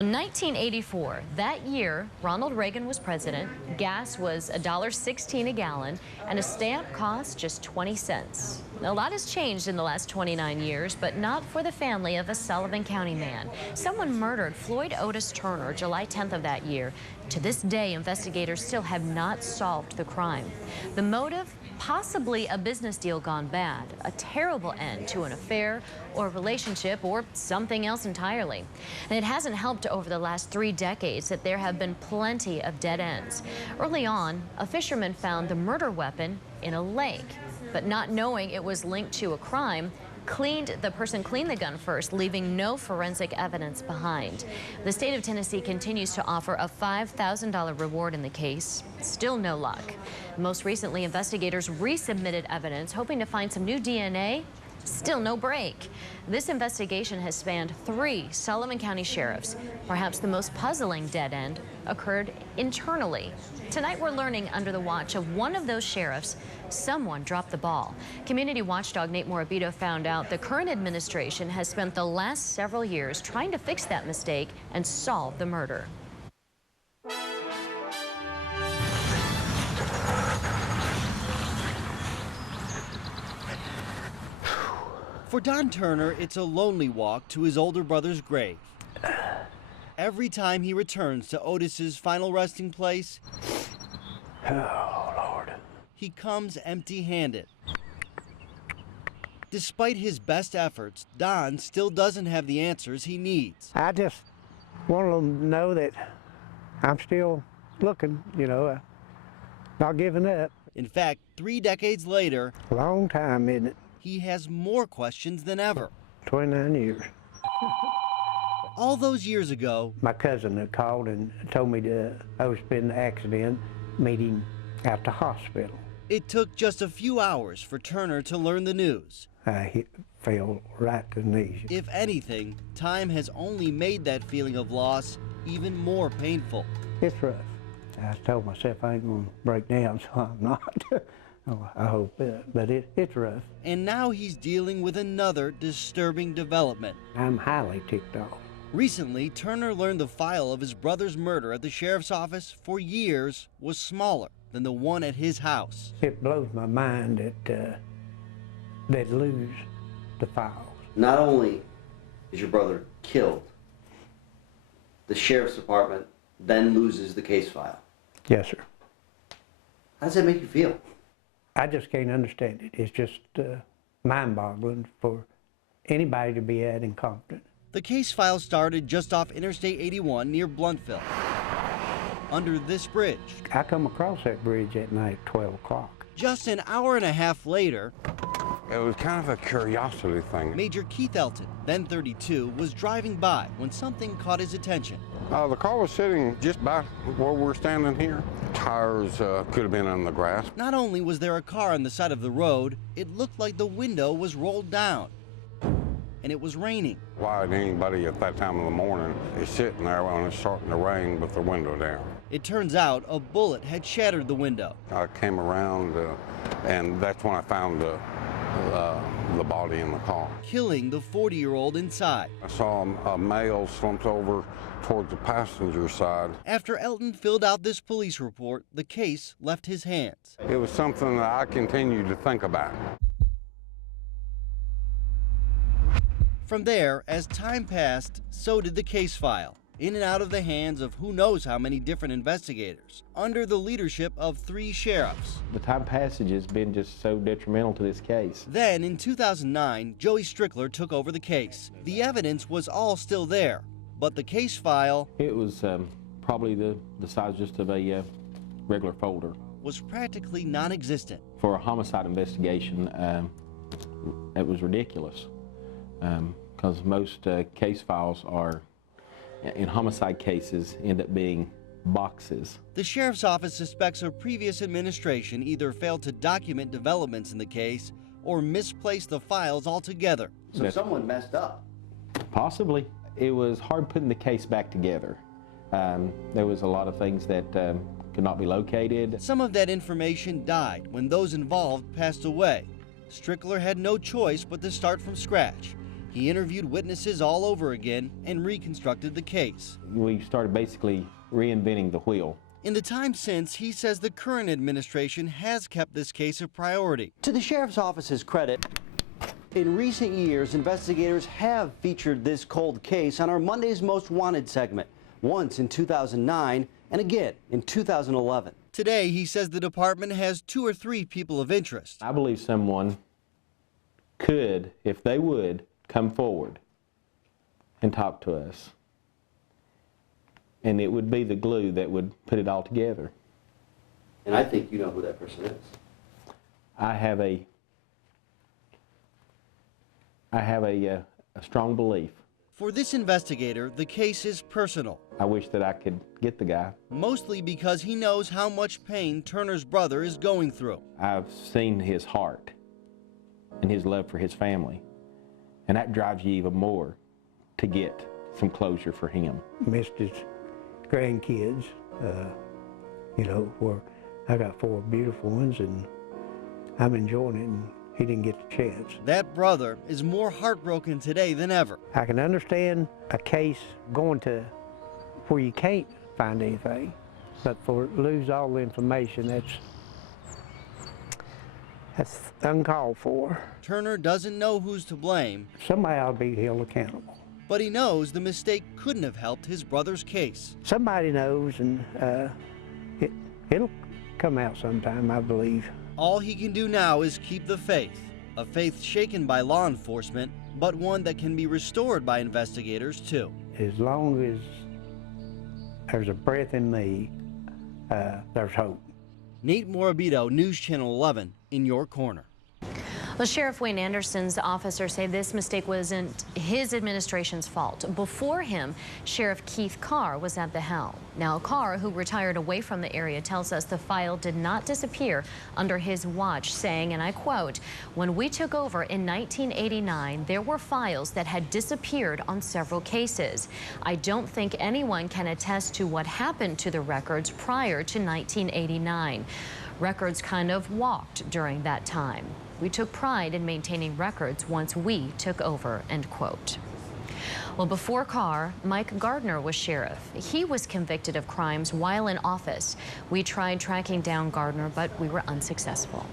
In 1984, that year, Ronald Reagan was president, gas was $1.16 a gallon, and a stamp cost just 20 cents. A lot has changed in the last 29 years, but not for the family of a Sullivan County man. Someone murdered Floyd Otis Turner July 10th of that year. To this day, investigators still have not solved the crime. The motive? Possibly a business deal gone bad, a terrible end to an affair or relationship or something else entirely. And it hasn't helped over the last 3 decades that there have been plenty of dead ends. Early on, a fisherman found the murder weapon in a lake, but not knowing it was linked to a crime, the person cleaned the gun first, leaving no forensic evidence behind. The state of Tennessee continues to offer a $5,000 reward in the case. Still no luck. Most recently, investigators resubmitted evidence, hoping to find some new DNA. Still no break. This investigation has spanned 3 Sullivan County sheriffs. Perhaps the most puzzling dead end occurred internally. Tonight we're learning under the watch of one of those sheriffs, someone dropped the ball. Community watchdog Nate Morabito found out the current administration has spent the last several years trying to fix that mistake and solve the murder. For Don Turner, it's a lonely walk to his older brother's grave. Every time he returns to Otis's final resting place, oh, Lord, he comes empty-handed. Despite his best efforts, Don still doesn't have the answers he needs. I just want them to know that I'm still looking, not giving up. In fact, 3 decades later, A long time, isn't it? he has more questions than ever. 29 years. All those years ago, My cousin had called and told me I was in an accident meeting at the hospital. it took just a few hours for Turner to learn the news. I fell right to the knees. If anything, time has only made that feeling of loss even more painful. It's rough. I told myself I ain't gonna break down, so I'm not. I hope, but it's rough. And now he's dealing with another disturbing development. I'm highly ticked off. Recently, Turner learned the file of his brother's murder at the sheriff's office for years was smaller than the one at his house. It blows my mind that they'd lose the files. Not only is your brother killed, the sheriff's department then loses the case file. Yes, sir. How does that make you feel? I just can't understand it. It's just mind-boggling for anybody to be that incompetent. The case file started just off Interstate 81 near Blountville, under this bridge. I come across that bridge at night at 12 o'clock. Just an hour and a half later, it was kind of a curiosity thing. Major Keith Elton, then 32, was driving by when something caught his attention. The car was sitting just by where we're standing here. Tires could have been on the grass. Not only was there a car on the side of the road, it looked like the window was rolled down. And it was raining. Why would anybody at that time of the morning is sitting there when it's starting to rain with the window down? It turns out a bullet had shattered the window. I came around and that's when I found the body in the car. Killing the 40-year-old inside. I saw a male slumped over towards the passenger side. After Elton filled out this police report, the case left his hands. It was something that I continued to think about. From there, as time passed, so did the case file, in and out of the hands of who knows how many different investigators, under the leadership of 3 sheriffs. The time passage has been just so detrimental to this case. Then, in 2009, Joey Strickler took over the case. The evidence was all still there, but the case file... It was probably the size just of a regular folder. ...was practically non-existent. For a homicide investigation, it was ridiculous. Because most case files are, in homicide cases, end up being boxes. The sheriff's office suspects a previous administration either failed to document developments in the case or misplaced the files altogether. So someone messed up. Possibly. It was hard putting the case back together. There was a lot of things that could not be located. Some of that information died when those involved passed away. Strickler had no choice but to start from scratch. He interviewed witnesses all over again and reconstructed the case. We started basically reinventing the wheel. In the time since, he says the current administration has kept this case a priority. To the sheriff's office's credit, in recent years, investigators have featured this cold case on our Monday's Most Wanted segment, once in 2009 and again in 2011. Today, he says the department has 2 or 3 people of interest. I believe someone could, if they would, come forward and talk to us. And it would be the glue that would put it all together. And I think you know who that person is. I have a strong belief. For this investigator, the case is personal. I wish that I could get the guy. Mostly because he knows how much pain Turner's brother is going through. I've seen his heart and his love for his family, and that drives you even more to get some closure for him. Missed his grandkids, you know, where I got 4 beautiful ones, and I'm enjoying it, and he didn't get the chance. That brother is more heartbroken today than ever. I can understand a case going to where you can't find anything, but for lose all the information, that's uncalled for. Turner doesn't know who's to blame, Somebody ought to be held accountable. but he knows the mistake couldn't have helped his brother's case. Somebody knows, and it'll come out sometime, I believe. All he can do now is keep the faith, a faith shaken by law enforcement, but one that can be restored by investigators too. As long as there's a breath in me, there's hope. Nate Morabito, News Channel 11, in your corner. Well, Sheriff Wayne Anderson's officers say this mistake wasn't his administration's fault. Before him, Sheriff Keith Carr was at the helm. Now, Carr, who retired away from the area, tells us the file did not disappear under his watch, saying, and I quote, "When we took over in 1989, there were files that had disappeared on several cases. I don't think anyone can attest to what happened to the records prior to 1989. Records kind of walked during that time. We took pride in maintaining records once we took over," end quote. Well, before Carr, Mike Gardner was sheriff. He was convicted of crimes while in office. We tried tracking down Gardner, but we were unsuccessful.